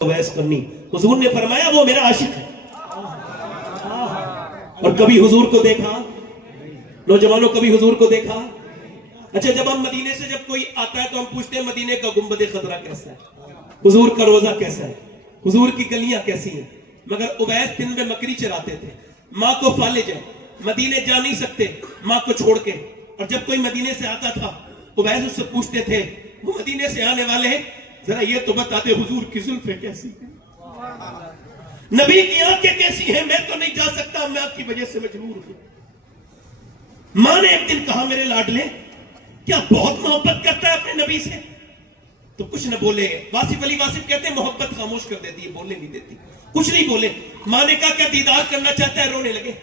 वैस करनी। हुजूर ने फरमाया वो मेरा आशिक है। और कभी हुजूर को देखा? नौजवानों कभी हुजूर को देखा? अच्छा, जब हम मदीने से जब कोई आता है तो हम पूछते हैं मदीने का गुंबद खजरा कैसा है, हुजूर का रोजा कैसा है, हुजूर की गलियां कैसी हैं। मगर उवैस दिन में मकरी चराते थे, माँ को फालिज है, मदीने जा नहीं सकते माँ को छोड़ के। और जब कोई मदीने से आता था उवैस उससे पूछते थे, वो मदीने से आने वाले हैं, जरा ये तो बताते हुजूर की जुल्फें कैसी हैं, नबी की आंखें कैसी हैं, मैं तो नहीं जा सकता, मैं आपकी वजह से मजबूर हूं। मां ने एक दिन कहा, मेरे लाडले क्या बहुत मोहब्बत करता है अपने नबी से? तो कुछ न बोले। वासिफ अली वासिफ कहते हैं मोहब्बत खामोश कर देती है, बोलने नहीं देती, कुछ नहीं बोले। मां ने कहा क्या दीदार करना चाहता है? रोने लगे।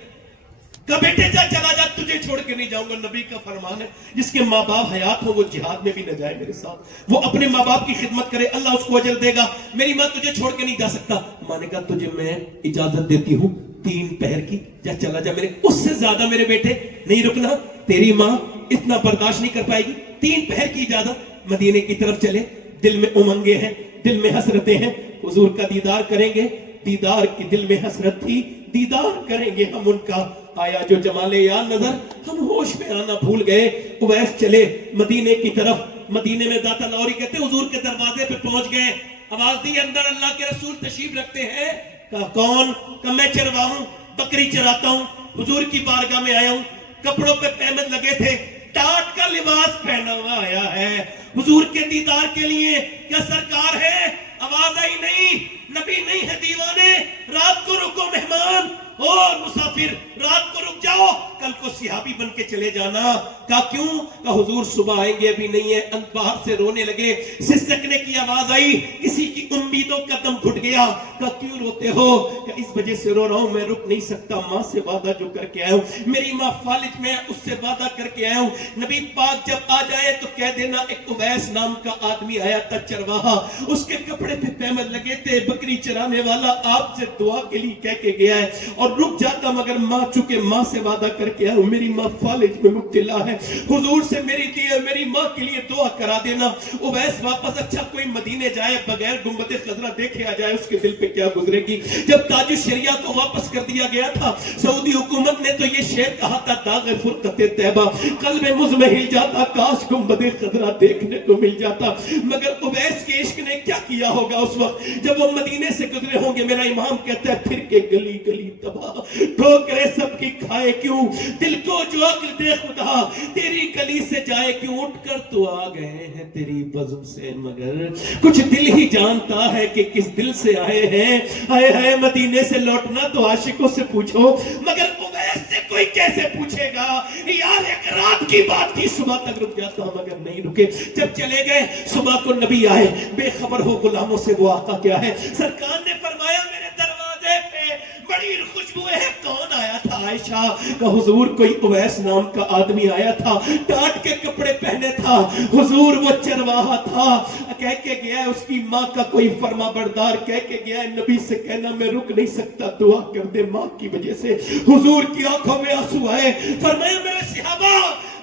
कहा बेटे जा, चला जा, तुझे छोड़ के नहीं जाऊंगा। नबी का फरमान है जिसके माँ बाप हयात हो वो जिहाद में भी न जाए मेरे साथ, वो अपने माँ बाप की खिदमत करे, अल्लाह उसको अजर देगा। मेरी माँ तुझे छोड़ के नहीं जा सकता। माँ ने कहा तुझे मैं इजाजत देती हूँ 3 पहर की, जा चला जा मेरे, उससे ज्यादा मेरे बेटे नहीं रुकना, तेरी माँ इतना बर्दाश्त नहीं कर पाएगी। 3 पहर की इजाजत। मदीने की तरफ चले, दिल में उमंगे हैं, दिल में हसरतें हैं, हुजूर का दीदार करेंगे। दीदार की दिल में हसरत थी, दीदार करेंगे हम उनका। आया जो जमाले या नजर, हम होश में आना भूल गए। उवैस चले मदीने की तरफ। मदीने में दाता लौरी कहते हुजूर के दरवाजे पे पहुंच गए। आवाज दी, अंदर अल्लाह के रसूल तशरीफ रखते हैं। कहा कौन? कहा मैं चरवाहूं, बकरी चराता हूं, हुजूर की बारगाह में आया हूं। कपड़ों पे पैमद लगे थे, टाट का लिबास पहना हुआ आया है हुजूर के दीदार के लिए। क्या सरकार है? आवाज आई नहीं, नबी नहीं है दीवाने, रात को रुको मेहमान और मुसाफिर, रात को रुक जाओ, कल को सिहाबी बन के चले जाना। कहा क्यों? कहा हुजूर सुबह आएंगे, अभी नहीं है। बाहर से रोने लगे, सिसकने की आवाज आई, किसी की उम्मीदों का दम घुट गया। कहा क्यों रोते हो? कहा इस वजह से रो रहा हूं, मैं रुक नहीं सकता, माँ से वादा जो करके आया हूं, मेरी माँ फालिज में उससे वादा करके आया हूं। नबी पाक जब आ जाए तो कह देना एक उवैस नाम का आदमी आया था चरवाहा, उसके कपड़े पे पैमद लगे थे, बकरी चराने वाला आपसे दुआ के लिए कह के गया है। और रुक जाता मगर माँ चुके माँ से वादा करके आया हूं, मेरी माँ फालिज में मुब्तला है, हुजूर से मेरी माँ के लिए दुआ करा देना। उवैस वापस, अच्छा कोई मदीने जाए बगैर गुंबद खजरा देखे आ जाए, उसके दिल पे क्या गुजरेगी। जब ताज शरिया को वापस कर दिया गया था, सऊदी हुकूमत ने तो ये शेर कहा था, दाग फुरकते तैबा कल में मुझ में हिल जाता, काश गुंबद खजरा देखने को मिल जाता। मगर उवैस के इश्क ने क्या किया होगा उस वक्त जब वो मदीने से गुजरे होंगे। मेरा इमाम कहता है फिर के गली गली तबाह, ठोकरे सबकी खाए क्यों, दिल को जो अक्ल दे खुदा, तेरी गली से जाए क्यों, उठकर तो आ गए हैं तेरी बज़्म से, मगर कुछ दिल ही जानता है कि किस दिल से आए हैं। आए हैं मदीने से लौटना तो आशिकों से पूछो, मगर उवैस से कोई कैसे पूछेगा? यार एक रात की बात थी, सुबह तक रुक जाता मगर नहीं रुके। जब चले गए सुबह को नबी आए, बेखबर हो गुलामों से वो आका क्या है। सरकार ने फरमाया मेरे दरवाजे पे बड़ी खुशबू है। कौन आया था? आयशा का हुजूर कोई उवैस नाम का आदमी आया था, टाट के कपड़े पहने था, हुजूर वो चरवाहा था, कह के गया है उसकी माँ का कोई फर्मा बरदार, कह के गया है नबी से कहना मैं रुक नहीं सकता, दुआ कर दे माँ की वजह से। हुजूर की आंखों में आंसू आए, फरमाया मेरे सहाबा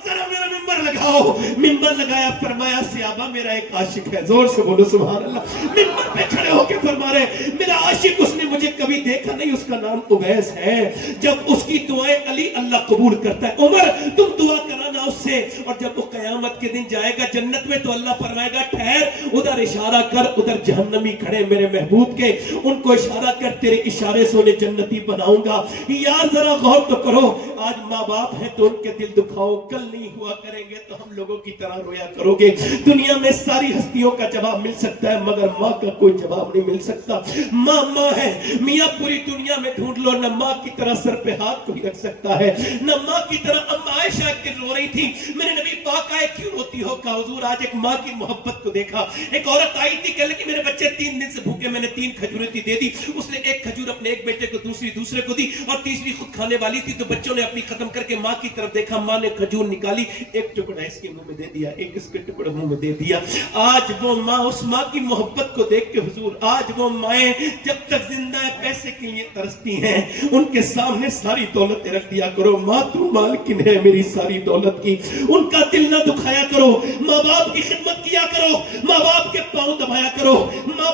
जरा मेरा मिंबर लगाओ। मिंबर लगाया, फरमाया सहाबा मेरा एक आशिक है, जोर से बोलो सुभान अल्लाह। मिंबर पे खड़े होके फरमा रहे मेरा आशिक, उसने मुझे कभी देखा नहीं, उसका नाम उवैस है, जब उसकी दुआएं अली अल्लाह कबूल करता है। उमर तुम दुआ कराना उससे, और जब वो कयामत के दिन जाएगा जन्नत में तो अल्लाह फरमाएगा ठहर, उधर इशारा कर, उधर जहन्नमी खड़े मेरे महबूब के, उनको इशारा कर, तेरे इशारे से उन्हें जन्नती बनाऊंगा। यार जरा गौर तो करो, आज माँ बाप है तो उनके दिल दुखाओ, कल नहीं हुआ करेंगे तो हम लोगों की तरह रोया करोगे। दुनिया में सारी हस्तियों का जवाब मिल सकता है मगर माँ का कोई जवाब नहीं मिल सकता। माँ माँ है, मियाँ पूरी दुनिया में ढूंढ लो, न माँ की तरह सर पे हाथ कोई रख सकता है, न माँ की तरह। अम्मा आयशा एक दिन रो रही थी, मेरे नबी पाक आए, क्यों रोती हो? कहा हुजूर आज एक माँ की मोहब्बत को देखा। एक औरत आई थी, कह लगी मेरे बच्चे 3 दिन से भूखे, मैंने 3 खजूरें थी, दे दी। उसने एक खजूर अपने एक बेटे को, दूसरे को दी, और तीसरी खुद खाने वाली थी। तो बच्चों ने अपनी खत्म करके माँ की तरफ देखा, माँ ने खजूर निकाली, एक टुकड़ा इसके मुंह में दे दिया, एक इसके टुकड़ा मुंह में दे दिया। आज वो माँ, उस माँ की मोहब्बत को देख के हुजूर, आज वो माएं जब तक जिंदा है पैसे के लिए तरसती हैं, उनके सामने सारी दौलत रख दिया करो। माँ तू मालकिन है मेरी सारी दौलत کی. ان کا دل نہ دکھایا کرو. ماں باپ کی خدمت کیا کرو. ماں باپ کے پاؤں دبایا کرو. ماں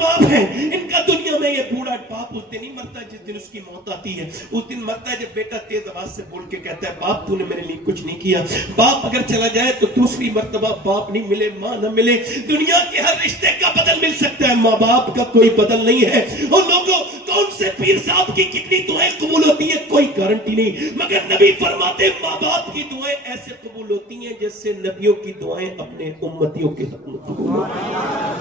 باپ ہیں. ان کا دنیا میں یہ بوڑھا باپ اس دن نہیں مرتا جس دن اس کی موت آتی ہے. اس دن مرتا ہے جب بیٹا تیز آواز سے بول کے کہتا ہے باپ تو نے میرے لیے کچھ نہیں کیا. باپ اگر چلا جائے تو دوسری مرتبہ باپ نہیں ملے, ماں نہ ملے. دنیا کے ہر رشتے کا بدل مل سکتا ہے, ماں باپ کا کوئی بدل نہیں ہے. اور لوگوں کون سے پیر صاحب کی کتنی دعائیں قبول ہوتی ہیں کوئی گارنٹی نہیں, مگر نبی فرماتے ہیں ماں باپ کی دعائیں ایسے قبول ہوتی ہیں جیسے نبیوں کی دعائیں اپنے امتیوں کے حق میں قبول ہوتی ہیں.